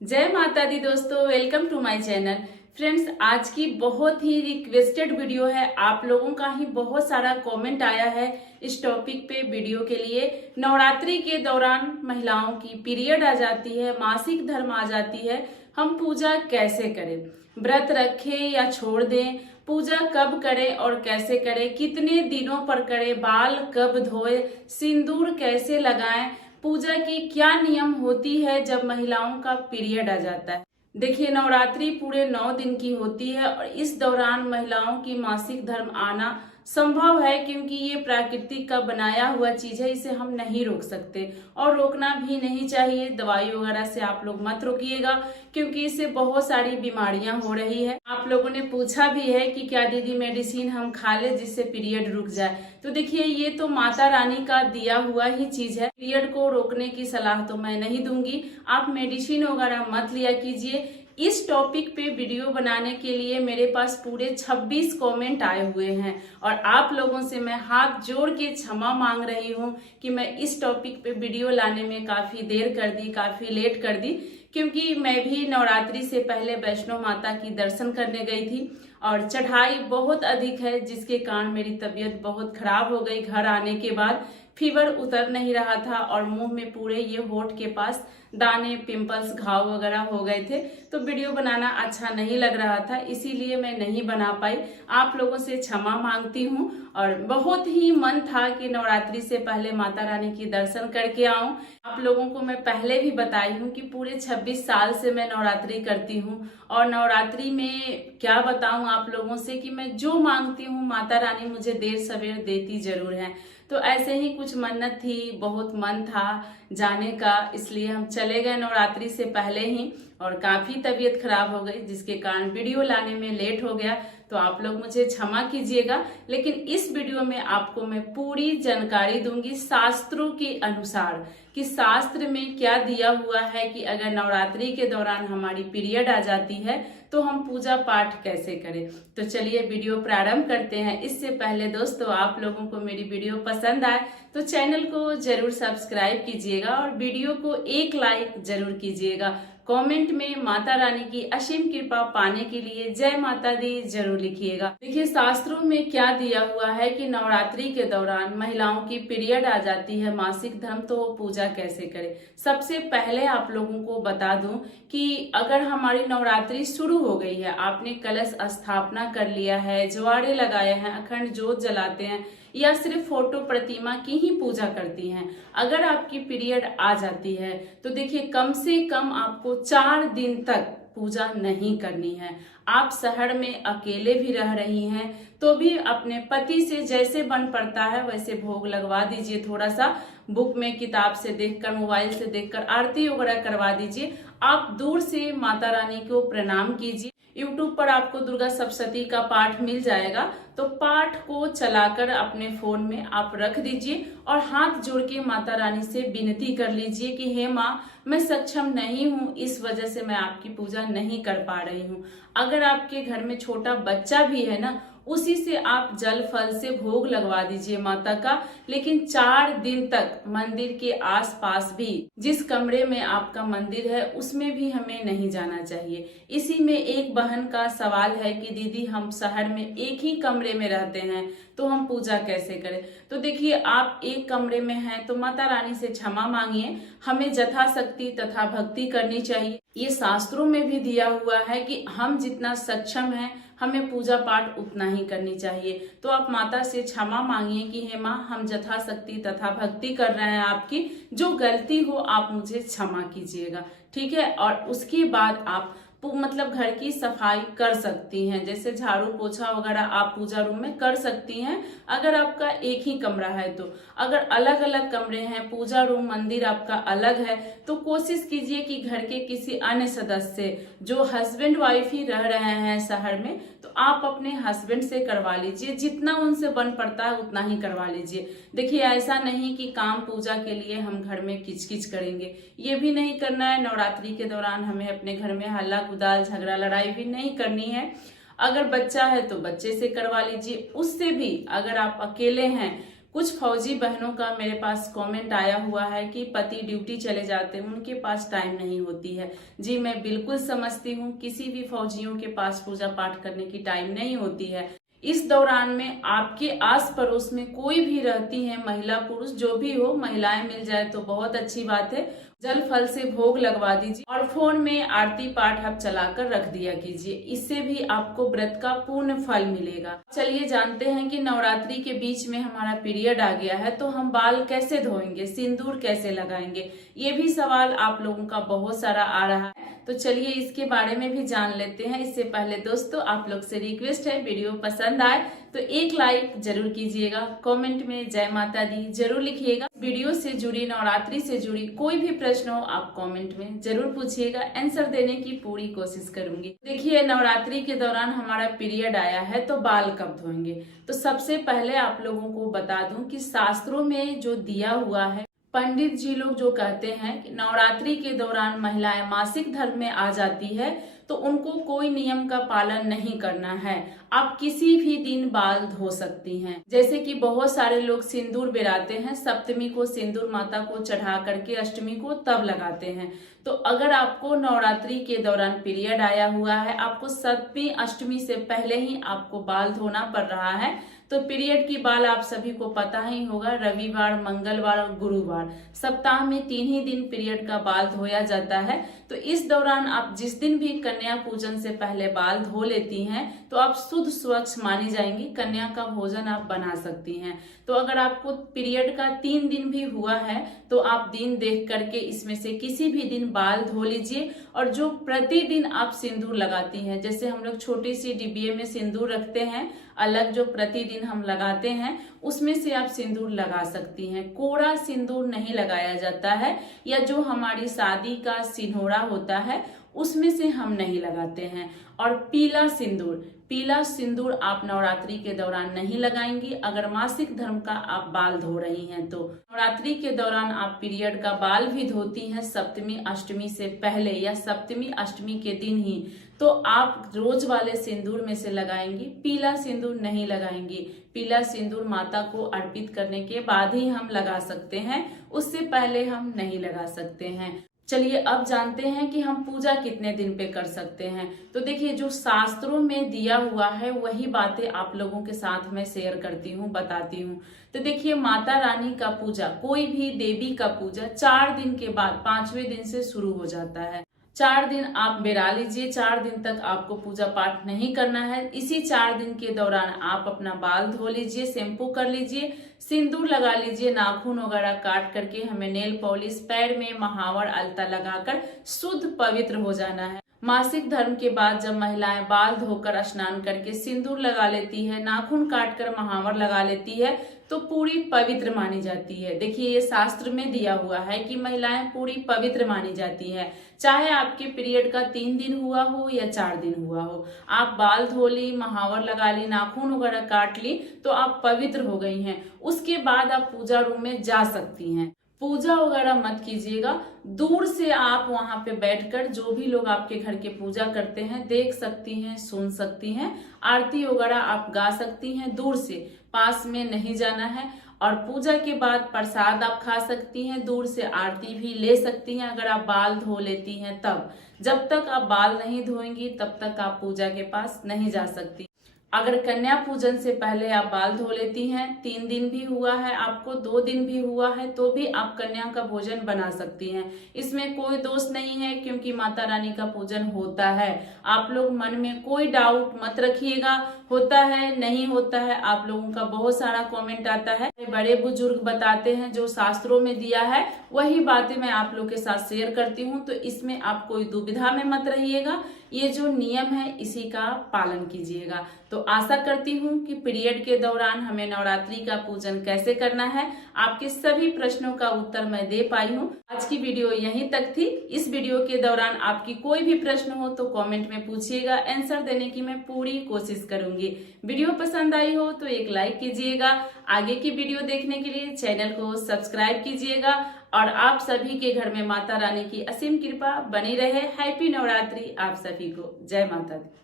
जय माता दी दोस्तों, welcome to my channel. Friends, आज की बहुत ही रिक्वेस्टेड वीडियो है। आप लोगों का ही बहुत सारा कमेंट आया है इस टॉपिक पे वीडियो के लिए। नवरात्रि के दौरान महिलाओं की पीरियड आ जाती है, मासिक धर्म आ जाती है, हम पूजा कैसे करें, व्रत रखें या छोड़ दें, पूजा कब करें और कैसे करें, कितने दिनों पर करें, बाल कब धोए, सिंदूर कैसे लगाएं, पूजा की क्या नियम होती है जब महिलाओं का पीरियड आ जाता है। देखिए, नवरात्रि पूरे 9 दिन की होती है और इस दौरान महिलाओं की मासिक धर्म आना संभव है, क्योंकि ये प्रकृति का बनाया हुआ चीज है, इसे हम नहीं रोक सकते और रोकना भी नहीं चाहिए। दवाई वगैरह से आप लोग मत रोकिएगा, क्योंकि इससे बहुत सारी बीमारियां हो रही है। आप लोगों ने पूछा भी है कि क्या दीदी मेडिसिन हम खा ले जिससे पीरियड रुक जाए। तो देखिए, ये तो माता रानी का दिया हुआ ही चीज है। पीरियड को रोकने की सलाह तो मैं नहीं दूंगी, आप मेडिसिन वगैरह मत लिया कीजिए। इस टॉपिक पे वीडियो बनाने के लिए मेरे पास पूरे 26 कमेंट आए हुए हैं और आप लोगों से मैं हाथ जोड़ के क्षमा मांग रही हूं कि मैं इस टॉपिक पे वीडियो लाने में काफी देर कर दी, काफी लेट कर दी, क्योंकि मैं भी नवरात्रि से पहले वैष्णो माता की दर्शन करने गई थी और चढ़ाई बहुत अधिक है, जिसके कारण मेरी तबीयत बहुत खराब हो गई। घर आने के बाद फीवर उतर नहीं रहा था और मुंह में पूरे ये होठ के पास दाने, पिंपल्स, घाव वगैरह हो गए थे, तो वीडियो बनाना अच्छा नहीं लग रहा था, इसीलिए मैं नहीं बना पाई। आप लोगों से क्षमा मांगती हूँ और बहुत ही मन था कि नवरात्रि से पहले माता रानी की दर्शन करके आऊं। आप लोगों को मैं पहले भी बताई हूँ कि पूरे 26 साल से मैं नवरात्रि करती हूँ और नवरात्रि में क्या बताऊं आप लोगों से कि मैं जो मांगती हूँ माता रानी मुझे देर सवेर देती जरूर है। तो ऐसे ही कुछ मन्नत थी, बहुत मन था जाने का, इसलिए हम चले गए नवरात्रि से पहले ही और काफी तबीयत खराब हो गई, जिसके कारण वीडियो लाने में लेट हो गया। तो आप लोग मुझे क्षमा कीजिएगा, लेकिन इस वीडियो में आपको मैं पूरी जानकारी दूंगी शास्त्रों के अनुसार कि शास्त्र में क्या दिया हुआ है कि अगर नवरात्रि के दौरान हमारी पीरियड आ जाती है तो हम पूजा पाठ कैसे करें। तो चलिए वीडियो प्रारंभ करते हैं। इससे पहले दोस्तों, आप लोगों को मेरी वीडियो पसंद आए तो चैनल को जरूर सब्सक्राइब कीजिएगा और वीडियो को एक लाइक जरूर कीजिएगा। कमेंट में माता रानी की असीम कृपा पाने के लिए जय माता दी जरूर लिखिएगा। देखिए, शास्त्रों में क्या दिया हुआ है कि नवरात्रि के दौरान महिलाओं की पीरियड आ जाती है, मासिक धर्म, तो वो पूजा कैसे करें। सबसे पहले आप लोगों को बता दूं कि अगर हमारी नवरात्रि शुरू हो गई है, आपने कलश स्थापना कर लिया है, ज्वारे लगाए हैं, अखंड ज्योत जलाते हैं या सिर्फ फोटो प्रतिमा की ही पूजा करती हैं, अगर आपकी पीरियड आ जाती है तो देखिए, कम से कम आपको 4 दिन तक पूजा नहीं करनी है। आप शहर में अकेले भी रह रही हैं तो भी अपने पति से जैसे बन पड़ता है वैसे भोग लगवा दीजिए, थोड़ा सा बुक में किताब से देखकर, मोबाइल से देखकर आरती वगैरह करवा दीजिए। आप दूर से माता रानी को प्रणाम कीजिए। यूट्यूब पर आपको दुर्गा सप्तशती का पाठ मिल जाएगा, तो पाठ को चलाकर अपने फोन में आप रख दीजिए और हाथ जोड़ के माता रानी से विनती कर लीजिए कि हे माँ, मैं सक्षम नहीं हूँ, इस वजह से मैं आपकी पूजा नहीं कर पा रही हूँ। अगर आपके घर में छोटा बच्चा भी है ना, उसी से आप जल फल से भोग लगवा दीजिए माता का। लेकिन 4 दिन तक मंदिर के आसपास भी, जिस कमरे में आपका मंदिर है उसमें भी हमें नहीं जाना चाहिए। इसी में एक बहन का सवाल है कि दीदी, हम शहर में एक ही कमरे में रहते हैं तो हम पूजा कैसे करें। तो देखिए, आप एक कमरे में हैं तो माता रानी से क्षमा मांगिए, हमें यथाशक्ति तथा भक्ति करनी चाहिए। ये शास्त्रों में भी दिया हुआ है कि हम जितना सक्षम हैं हमें पूजा पाठ उतना ही करनी चाहिए। तो आप माता से क्षमा मांगिए कि हे माँ, हम यथाशक्ति तथा भक्ति कर रहे हैं आपकी, जो गलती हो आप मुझे क्षमा कीजिएगा, ठीक है। और उसके बाद आप मतलब घर की सफाई कर सकती हैं, जैसे झाड़ू पोछा वगैरह आप पूजा रूम में कर सकती हैं अगर आपका एक ही कमरा है तो। अगर अलग अलग कमरे हैं, पूजा रूम मंदिर आपका अलग है, तो कोशिश कीजिए कि घर के किसी अन्य सदस्य, जो हस्बैंड वाइफ ही रह रहे हैं शहर में, तो आप अपने हस्बैंड से करवा लीजिए, जितना उनसे बन पड़ता है उतना ही करवा लीजिए। देखिए, ऐसा नहीं कि काम पूजा के लिए हम घर में किचकिच करेंगे, ये भी नहीं करना है। नवरात्रि के दौरान हमें अपने घर में हल्ला गुदाल, झगड़ा, लड़ाई भी नहीं करनी है। अगर बच्चा है तो बच्चे से करवा लीजिए। उससे भी अगर आप अकेले हैं, कुछ फौजी बहनों का मेरे पास कमेंट आया हुआ है कि पति ड्यूटी चले जाते हैं, उनके पास टाइम नहीं होती है। जी मैं बिल्कुल समझती हूँ, किसी भी फौजियों के पास पूजा पाठ करने की टाइम नहीं होती है। इस दौरान में आपके आस पड़ोस में कोई भी रहती है, महिला पुरुष जो भी हो, महिलाएं मिल जाए तो बहुत अच्छी बात है। जल फल से भोग लगवा दीजिए और फोन में आरती पाठ आप चलाकर रख दिया कीजिए, इससे भी आपको व्रत का पूर्ण फल मिलेगा। चलिए जानते हैं कि नवरात्रि के बीच में हमारा पीरियड आ गया है तो हम बाल कैसे धोएंगे, सिंदूर कैसे लगाएंगे, ये भी सवाल आप लोगों का बहुत सारा आ रहा है। तो चलिए इसके बारे में भी जान लेते हैं। इससे पहले दोस्तों आप लोग से रिक्वेस्ट है, वीडियो पसंद आए तो एक लाइक जरूर कीजिएगा, कमेंट में जय माता दी जरूर लिखिएगा। वीडियो से जुड़ी, नवरात्रि से जुड़ी कोई भी प्रश्न हो आप कमेंट में जरूर पूछिएगा, आंसर देने की पूरी कोशिश करूंगी। देखिए नवरात्रि के दौरान हमारा पीरियड आया है तो बाल कब धोएंगे। तो सबसे पहले आप लोगों को बता दूं कि शास्त्रों में जो दिया हुआ है, पंडित जी लोग जो कहते हैं कि नवरात्रि के दौरान महिलाएं मासिक धर्म में आ जाती है तो उनको कोई नियम का पालन नहीं करना है। आप किसी भी दिन बाल धो सकती हैं। जैसे कि बहुत सारे लोग सिंदूर बेराते हैं, सप्तमी को सिंदूर माता को चढ़ा करके अष्टमी को तब लगाते हैं। तो अगर आपको नवरात्रि के दौरान पीरियड आया हुआ है, आपको सप्तमी अष्टमी से पहले ही आपको बाल धोना पड़ रहा है, तो पीरियड की बाल आप सभी को पता ही होगा, रविवार, मंगलवार और गुरुवार, सप्ताह में 3 ही दिन पीरियड का बाल धोया जाता है। तो इस दौरान आप जिस दिन भी कन्या पूजन से पहले बाल धो लेती हैं तो आप शुद्ध स्वच्छ मानी जाएंगी, कन्या का भोजन आप बना सकती हैं। तो अगर आपको पीरियड का 3 दिन भी हुआ है तो आप दिन देख करके इसमें से किसी भी दिन बाल धो लीजिए। और जो प्रतिदिन आप सिंदूर लगाती हैं, जैसे हम लोग छोटी सी डिब्बे में सिंदूर रखते हैं, अलग जो प्रतिदिन हम लगाते हैं उसमें से आप सिंदूर लगा सकती हैं। कोड़ा सिंदूर नहीं लगाया जाता है, या जो हमारी शादी का सिन्होरा होता है उसमें से हम नहीं लगाते हैं। और पीला सिंदूर आप नवरात्रि के दौरान नहीं लगाएंगी अगर मासिक धर्म का आप बाल धो रही हैं। तो नवरात्रि के दौरान आप पीरियड का बाल भी धोती हैं सप्तमी अष्टमी से पहले या सप्तमी अष्टमी के दिन ही, तो आप रोज वाले सिंदूर में से लगाएंगी, पीला सिंदूर नहीं लगाएंगी। पीला सिंदूर माता को अर्पित करने के बाद ही हम लगा सकते हैं, उससे पहले हम नहीं लगा सकते हैं। चलिए अब जानते हैं कि हम पूजा कितने दिन पे कर सकते हैं। तो देखिए जो शास्त्रों में दिया हुआ है वही बातें आप लोगों के साथ में शेयर करती हूँ, बताती हूँ। तो देखिए माता रानी का पूजा, कोई भी देवी का पूजा 4 दिन के बाद 5वें दिन से शुरू हो जाता है। 4 दिन आप बेरा लीजिए, 4 दिन तक आपको पूजा पाठ नहीं करना है। इसी 4 दिन के दौरान आप अपना बाल धो लीजिए, शैम्पू कर लीजिए, सिंदूर लगा लीजिए, नाखून वगैरह काट करके हमें नेल पॉलिश, पैर में महावर अलता लगाकर शुद्ध पवित्र हो जाना है। मासिक धर्म के बाद जब महिलाएं बाल धोकर स्नान करके सिंदूर लगा लेती है, नाखून काटकर महावर लगा लेती है तो पूरी पवित्र मानी जाती है। देखिए ये शास्त्र में दिया हुआ है कि महिलाएं पूरी पवित्र मानी जाती हैं। चाहे आपके पीरियड का 3 दिन हुआ हो या 4 दिन हुआ हो, आप बाल धो ली, महावर लगा ली, नाखून वगैरह काट ली तो आप पवित्र हो गई हैं। उसके बाद आप पूजा रूम में जा सकती हैं। पूजा वगैरह मत कीजिएगा, दूर से आप वहां पे बैठकर जो भी लोग आपके घर के पूजा करते हैं देख सकती हैं, सुन सकती हैं, आरती वगैरह आप गा सकती हैं दूर से, पास में नहीं जाना है। और पूजा के बाद प्रसाद आप खा सकती हैं, दूर से आरती भी ले सकती हैं अगर आप बाल धो लेती हैं तब। जब तक आप बाल नहीं धोएंगी तब तक आप पूजा के पास नहीं जा सकती। अगर कन्या पूजन से पहले आप बाल धो लेती हैं, 3 दिन भी हुआ है आपको, 2 दिन भी हुआ है, तो भी आप कन्या का भोजन बना सकती हैं। इसमें कोई दोष नहीं है क्योंकि माता रानी का पूजन होता है। आप लोग मन में कोई डाउट मत रखिएगा, होता है नहीं होता है। आप लोगों का बहुत सारा कमेंट आता है, बड़े बुजुर्ग बताते हैं जो शास्त्रों में दिया है वही बातें मैं आप लोग के साथ शेयर करती हूँ। तो इसमें आप कोई दुविधा में मत रहिएगा, ये जो नियम है इसी का पालन कीजिएगा। तो आशा करती हूँ कि पीरियड के दौरान हमें नवरात्रि का पूजन कैसे करना है, आपके सभी प्रश्नों का उत्तर मैं दे पाई हूँ। आज की वीडियो यहीं तक थी। इस वीडियो के दौरान आपकी कोई भी प्रश्न हो तो कमेंट में पूछिएगा, आंसर देने की मैं पूरी कोशिश करूंगी। वीडियो पसंद आई हो तो एक लाइक कीजिएगा, आगे की वीडियो देखने के लिए चैनल को सब्सक्राइब कीजिएगा और आप सभी के घर में माता रानी की असीम कृपा बनी रहे। हैप्पी नवरात्रि आप सभी को। जय माता दी।